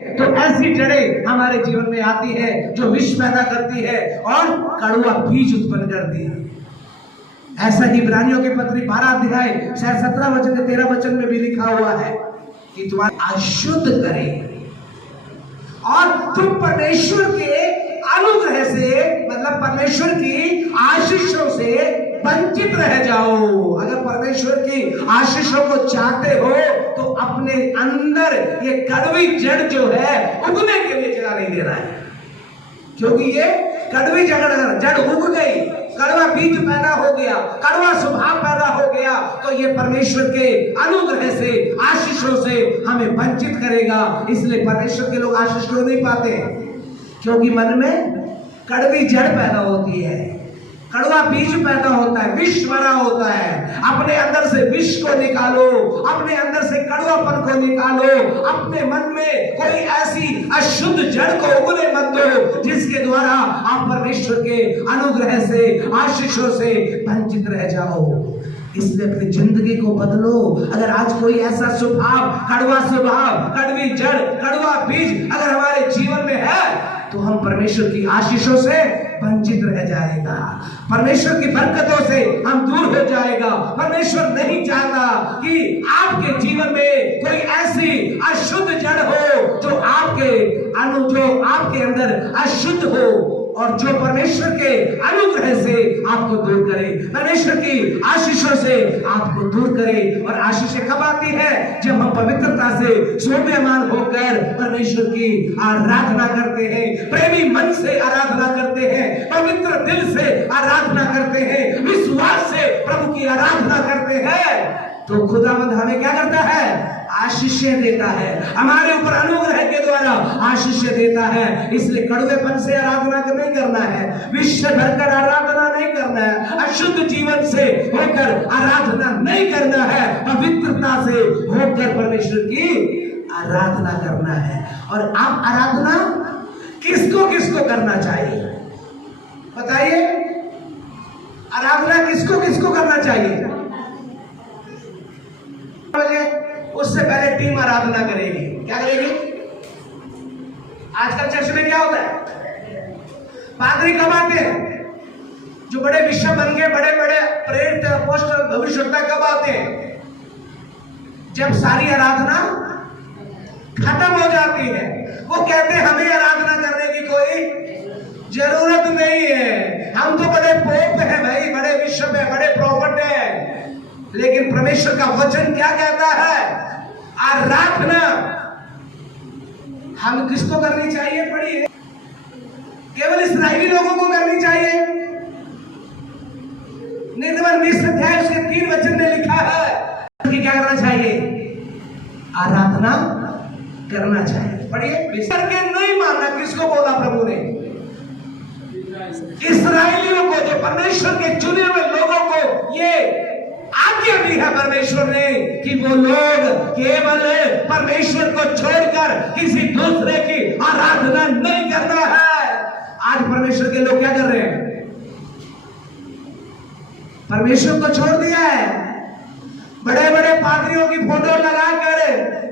तो ऐसी जड़ें हमारे जीवन में आती है जो विष पैदा करती है और कड़वा बीज उत्पन्न करती है। ऐसा ही इब्रानियों की पत्री 12 अध्याय 17 वचन 13 वचन में भी लिखा हुआ है कि तुम्हारा अशुद्ध करे और तुम परमेश्वर के अनुग्रह से, मतलब परमेश्वर की आशीषों से वंचित रह जाओ। अगर परमेश्वर की आशीषों को चाहते हो तो अपने अंदर ये कड़वी जड़ जो है उगने के लिए जगह नहीं देना है, क्योंकि ये कड़वी जड़ उग गई, कड़वा बीज पैदा हो गया, कड़वा स्वभाव पैदा हो गया, तो ये परमेश्वर के अनुग्रह से, आशीषों से हमें वंचित करेगा। इसलिए परमेश्वर के लोग आशीष क्यों नहीं पाते? क्योंकि मन में कड़वी जड़ पैदा होती है, कड़वा बीज पैदा होता है, विष भरा होता है। अपने अंदर से विष को निकालो, अपने अंदर से कड़वापन को निकालो, अपने मन में कोई ऐसी अशुद्ध जड़ को उगने मत दो जिसके द्वारा आप परमेश्वर के अनुग्रह से, आशीषों से वंचित रह जाओ। इसलिए अपनी जिंदगी को बदलो। अगर आज कोई ऐसा स्वभाव, कड़वा स्वभाव, कड़वी जड़, कड़वा बीज अगर हमारे जीवन में है तो हम परमेश्वर की आशीषों से वंचित रह जाएगा, परमेश्वर की बरकतों से हम दूर हो जाएगा। परमेश्वर नहीं चाहता कि आपके जीवन में कोई ऐसी अशुद्ध जड़ हो जो आपके अंदर अशुद्ध हो और जो परमेश्वर के अनुग्रह से आपको दूर करे, परमेश्वर की आशीषों से आपको दूर करे। और आशीषें कब आती है? जब हम पवित्रता से शोभायमान होकर परमेश्वर की आराधना करते हैं, प्रेमी मन से आराधना करते हैं, पवित्र दिल से आराधना करते हैं, विश्वास से प्रभु की आराधना करते हैं, तो खुदावंद हमें क्या करता है? आशीषें देता है, हमारे ऊपर अनुग्रह के द्वारा आशीषें देता है। इसलिए कड़वेपन से आराधना नहीं करना है, विष से भरकर आराधना नहीं करना है, अशुद्ध जीवन से होकर आराधना नहीं करना है, पवित्रता से होकर परमेश्वर की आराधना करना है। और आप आराधना किसको किसको करना चाहिए बताइए? आराधना किसको किसको करना चाहिए? उससे पहले टीम आराधना करेगी। क्या करेगी? आजकल चर्च में क्या होता है? पादरी कब आते हैं? जो बड़े बिशप बन गए, बड़े बड़े प्रेरित अपोस्टल भविष्यवक्ता कब आते हैं? जब सारी आराधना खत्म हो जाती है। वो कहते हैं हमें आराधना करने की कोई जरूरत नहीं है, हम तो बड़े पोप हैं भाई, बड़े बिशप है, बड़े प्रॉफिट है। लेकिन परमेश्वर का वचन क्या कहता है? आराधना हम किसको करनी चाहिए? पढ़िए, केवल इस्राएली लोगों को करनी चाहिए? निर्गमन 20 अध्याय उसके 3 वचन में लिखा है कि क्या करना चाहिए? आराधना करना चाहिए। पढ़िए, करके नहीं मानना। किसको बोला प्रभु ने? इस्राएलियों को, जो परमेश्वर के चुने हुए लोगों को ये आज्ञा दी है परमेश्वर ने कि वो लोग केवल परमेश्वर को छोड़कर किसी दूसरे की आराधना नहीं करना है। आज परमेश्वर के लोग क्या कर रहे हैं? परमेश्वर को छोड़ दिया है, बड़े बड़े पादरियों की फोटो लगाकर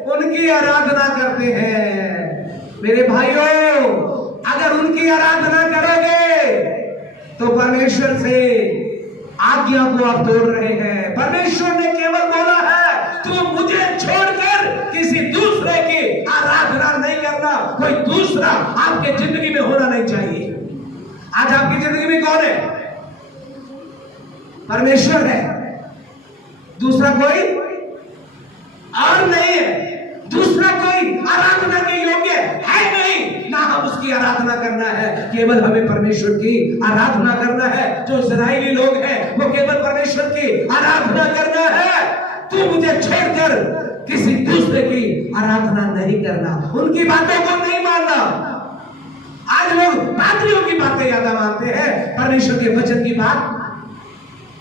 उनकी आराधना करते हैं। मेरे भाइयों, अगर उनकी आराधना करोगे तो परमेश्वर से आज्ञा को आप तोड़ रहे हैं। परमेश्वर ने केवल बोला है तू मुझे छोड़कर किसी दूसरे की आराधना नहीं करना। कोई दूसरा आपके जिंदगी में होना नहीं चाहिए। आज आपकी जिंदगी में कौन है? परमेश्वर है, दूसरा कोई और नहीं है। दूसरा कोई आराधना के योग्य है नहीं, ना हम उसकी आराधना करना है। केवल हमें परमेश्वर की आराधना करना है। जो इस्राएली लोग हैं वो केवल परमेश्वर की आराधना करना है। तू मुझे छोड़कर किसी दूसरे की आराधना नहीं करना, उनकी बातों को नहीं मानना। आज लोग पादरियों की बातें ज्यादा मानते हैं, परमेश्वर के वचन की बात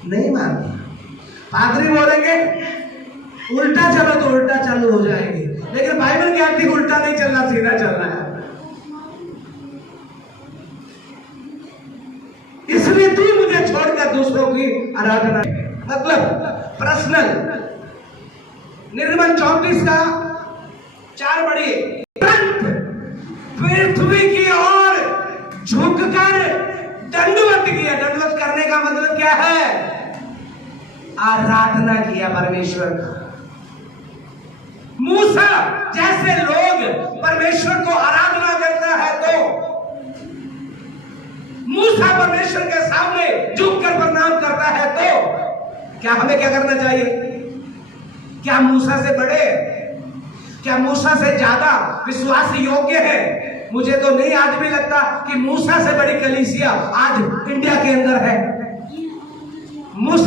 नहीं मानते। पादरी बोलेंगे उल्टा चलो तो उल्टा चालू हो जाएंगे, लेकिन बाइबल कहती है उल्टा नहीं चलना, सीधा चलना है। इसलिए तू मुझे छोड़कर दूसरों की आराधना, मतलब पर्सनल। निर्गमन 34 का 4 पढ़िए। पृथ्वी की ओर झुककर दंडवत किया। दंडवत करने का मतलब क्या है? आराधना किया परमेश्वर का। मूसा जैसे लोग परमेश्वर को आराधना करता है, तो मूसा परमेश्वर के सामने झुककर प्रणाम करता है, तो क्या हमें क्या करना चाहिए? क्या मूसा से बड़े, क्या मूसा से ज्यादा विश्वास योग्य है? मुझे तो नहीं आज भी लगता कि मूसा से बड़ी कलीसिया आज इंडिया के अंदर है। मूसा